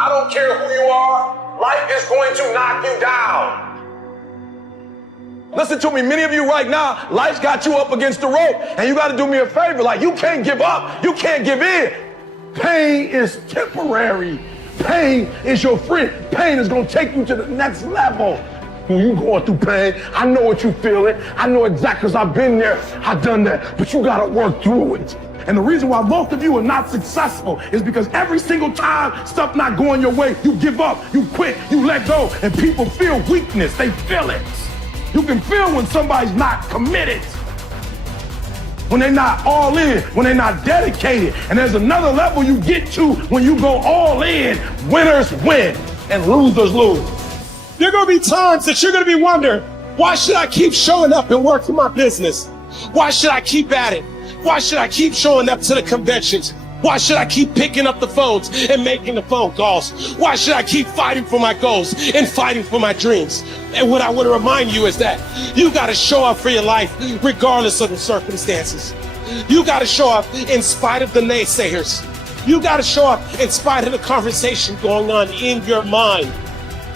I don't care who you are. Life is going to knock you down. Listen to me, many of you right now, life's got you up against the rope, and you got to do me a favor. Like, you can't give up. You can't give in. Pain is temporary. Pain is your friend. Pain is going to take you to the next level. When you going through pain, I know what you feeling. I know exactly, because I've been there. I've done that. But you got to work through it. And the reason why most of you are not successful is because every single time stuff not going your way, you give up, you quit, you let go, and people feel weakness. They feel it. You can feel when somebody's not committed, when they're not all in, when they're not dedicated. And there's another level you get to when you go all in. Winners win and losers lose. There are going to be times that you're going to be wondering, why should I keep showing up and working my business? Why should I keep at it? Why should I keep showing up to the conventions? Why should I keep picking up the phones and making the phone calls? Why should I keep fighting for my goals and fighting for my dreams? And what I want to remind you is that you got to show up for your life regardless of the circumstances. You got to show up in spite of the naysayers. You got to show up in spite of the conversation going on in your mind.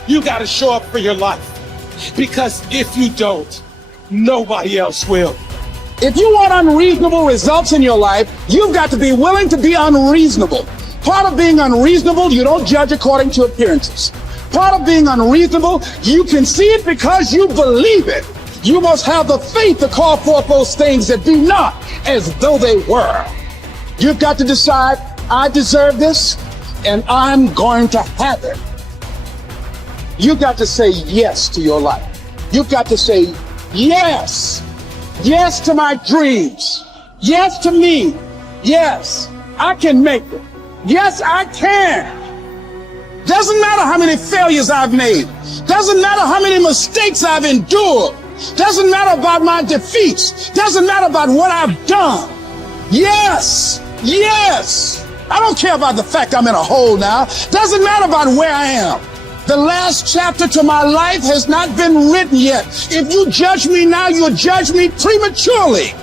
You got to show up for your life, because if you don't, nobody else will. If you want unreasonable results in your life, you've got to be willing to be unreasonable. Part of being unreasonable, you don't judge according to appearances. Part of being unreasonable, you can see it because you believe it. You must have the faith to call forth those things that be not as though they were. You've got to decide, I deserve this, and I'm going to have it. You've got to say yes to your life. You've got to say yes. Yes to my dreams. Yes to me. Yes, I can make it. Yes, I can. Doesn't matter how many failures I've made. Doesn't matter how many mistakes I've endured. Doesn't matter about my defeats. Doesn't matter about what I've done. Yes, yes. I don't care about the fact I'm in a hole now. Doesn't matter about where I am. The last chapter to my life has not been written yet. If you judge me now, you'll judge me prematurely.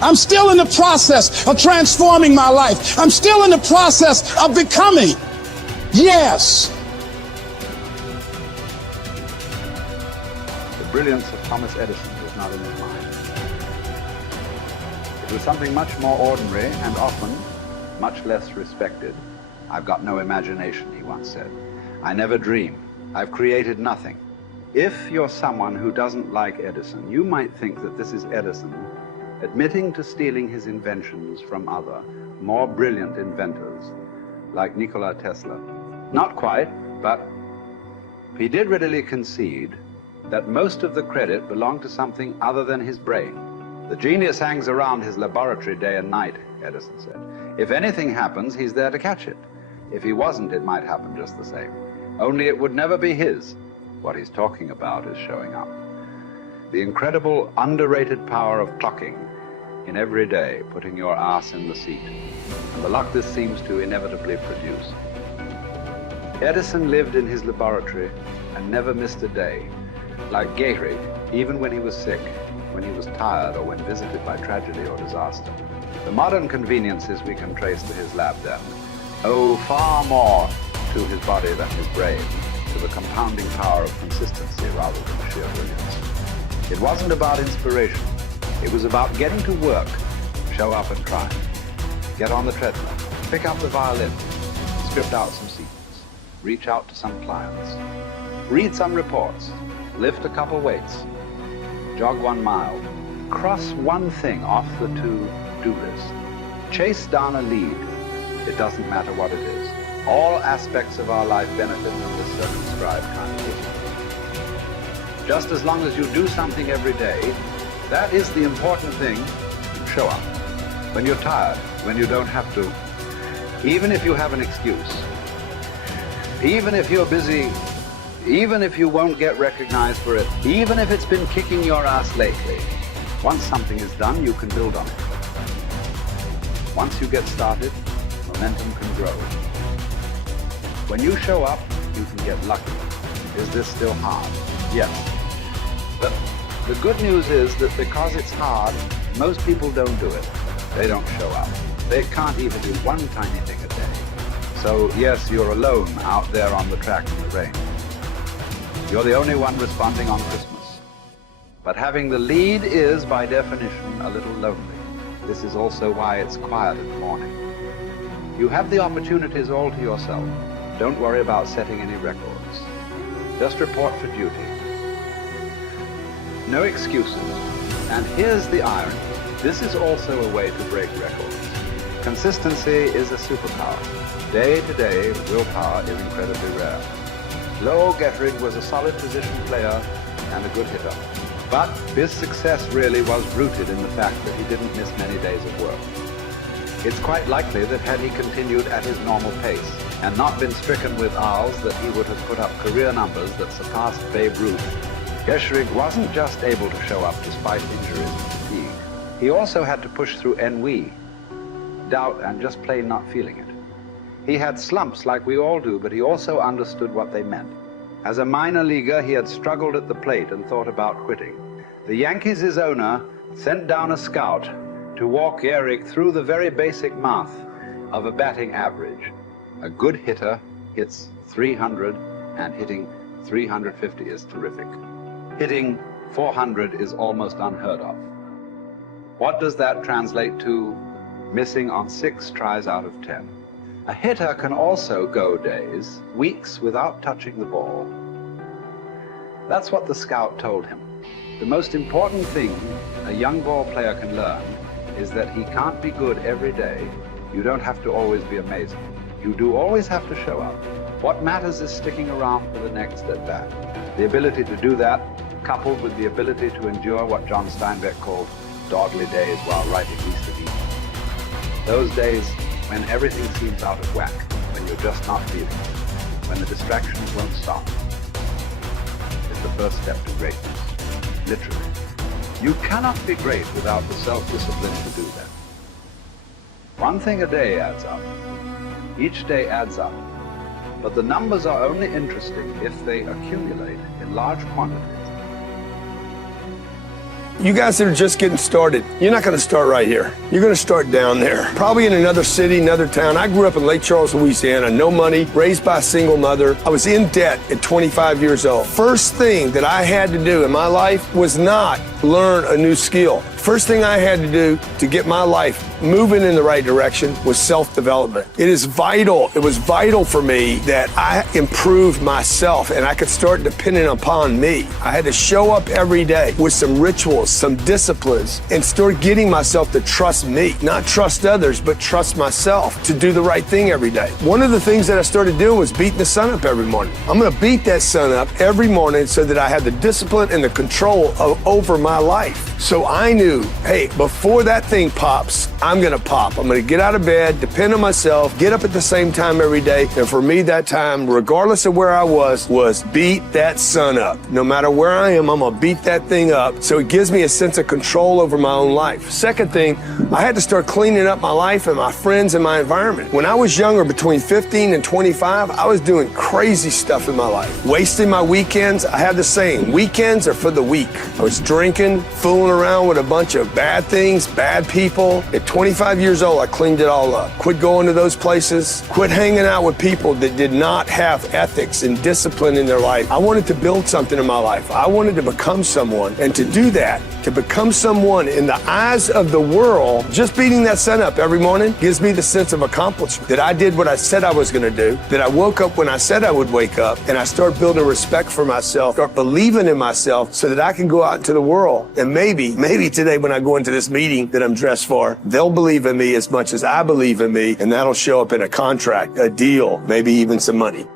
I'm still in the process of transforming my life. I'm still in the process of becoming. Yes. The brilliance of Thomas Edison was not in his mind. It was something much more ordinary and often much less respected. I've got no imagination, he once said. I never dream. I've created nothing. If you're someone who doesn't like Edison, you might think that this is Edison admitting to stealing his inventions from other, more brilliant inventors, like Nikola Tesla. Not quite, but he did readily concede that most of the credit belonged to something other than his brain. The genius hangs around his laboratory day and night, Edison said. If anything happens, he's there to catch it. If he wasn't, it might happen just the same. Only it would never be his. What he's talking about is showing up. The incredible, underrated power of clocking in every day, putting your ass in the seat, and the luck this seems to inevitably produce. Edison lived in his laboratory and never missed a day. Like Gehrig, even when he was sick, when he was tired, or when visited by tragedy or disaster. The modern conveniences we can trace to his lab then owe far more to his body than his brain, to the compounding power of consistency rather than sheer brilliance. It wasn't about inspiration. It was about getting to work, show up and try. Get on the treadmill, pick up the violin, script out some sequence, reach out to some clients, read some reports, lift a couple weights, jog 1 mile, cross one thing off the to-do list, chase down a lead. It doesn't matter what it is. All aspects of our life benefit from this circumscribed kind of thinking. Just as long as you do something every day, that is the important thing. Show up. When you're tired, when you don't have to, even if you have an excuse, even if you're busy, even if you won't get recognized for it, even if it's been kicking your ass lately, once something is done, you can build on it. Once you get started, momentum can grow. When you show up, you can get lucky. Is this still hard? Yes. But the good news is that because it's hard, most people don't do it. They don't show up. They can't even do one tiny thing a day. So yes, you're alone out there on the track in the rain. You're the only one responding on Christmas. But having the lead is, by definition, a little lonely. This is also why it's quiet in the morning. You have the opportunities all to yourself. Don't worry about setting any records. Just report for duty. No excuses. And here's the irony. This is also a way to break records. Consistency is a superpower. Day to day, willpower is incredibly rare. Lowell Gettrig was a solid position player and a good hitter. But his success really was rooted in the fact that he didn't miss many days of work. It's quite likely that had he continued at his normal pace and not been stricken with R's, that he would have put up career numbers that surpassed Babe Ruth. Gettrig wasn't just able to show up despite injuries and fatigue. He also had to push through ennui, doubt, and just plain not feeling it. He had slumps like we all do, but he also understood what they meant. As a minor leaguer, he had struggled at the plate and thought about quitting. The Yankees' owner sent down a scout to walk Gehrig through the very basic math of a batting average. A good hitter hits 300, and hitting 350 is terrific. Hitting 400 is almost unheard of. What does that translate to? Missing on 6 tries out of 10. A hitter can also go days, weeks without touching the ball. That's what the scout told him. The most important thing a young ball player can learn is that he can't be good every day. You don't have to always be amazing. You do always have to show up. What matters is sticking around for the next at bat. The ability to do that, coupled with the ability to endure what John Steinbeck called dogly days while writing East of Eden. Those days when everything seems out of whack, when you're just not feeling it, when the distractions won't stop, is the first step to greatness. Literally. You cannot be great without the self-discipline to do that. One thing a day adds up. Each day adds up. But the numbers are only interesting if they accumulate in large quantities. You guys that are just getting started, you're not going to start right here. You're going to start down there, probably in another city, another town. I grew up in Lake Charles, Louisiana, no money, raised by a single mother. I was in debt at 25 years old. First thing that I had to do in my life was not learn a new skill. First thing I had to do to get my life moving in the right direction was self-development. It is vital. It was vital for me that I improved myself and I could start depending upon me. I had to show up every day with some rituals, some disciplines, and start getting myself to trust me, not trust others, but trust myself to do the right thing every day. One of the things that I started doing was beating the sun up every morning. I'm going to beat that sun up every morning so that I have the discipline and the control over my life. So I knew, hey, before that thing pops, I'm going to pop. I'm going to get out of bed, depend on myself, get up at the same time every day. And for me, that time, regardless of where I was beat that sun up. No matter where I am, I'm going to beat that thing up. So it gives me a sense of control over my own life. Second thing, I had to start cleaning up my life and my friends and my environment. When I was younger, between 15 and 25, I was doing crazy stuff in my life. Wasting my weekends. I had the saying, weekends are for the weak. I was drinking, fooling around with a bunch of bad things, bad people. At 25 years old, I cleaned it all up. Quit going to those places. Quit hanging out with people that did not have ethics and discipline in their life. I wanted to build something in my life. I wanted to become someone. And to do that, to become someone in the eyes of the world, just beating that sun up every morning gives me the sense of accomplishment that I did what I said I was going to do, that I woke up when I said I would wake up, and I start building respect for myself, start believing in myself so that I can go out into the world. And maybe today when I go into this meeting that I'm dressed for, they'll believe in me as much as I believe in me, and that'll show up in a contract, a deal, maybe even some money.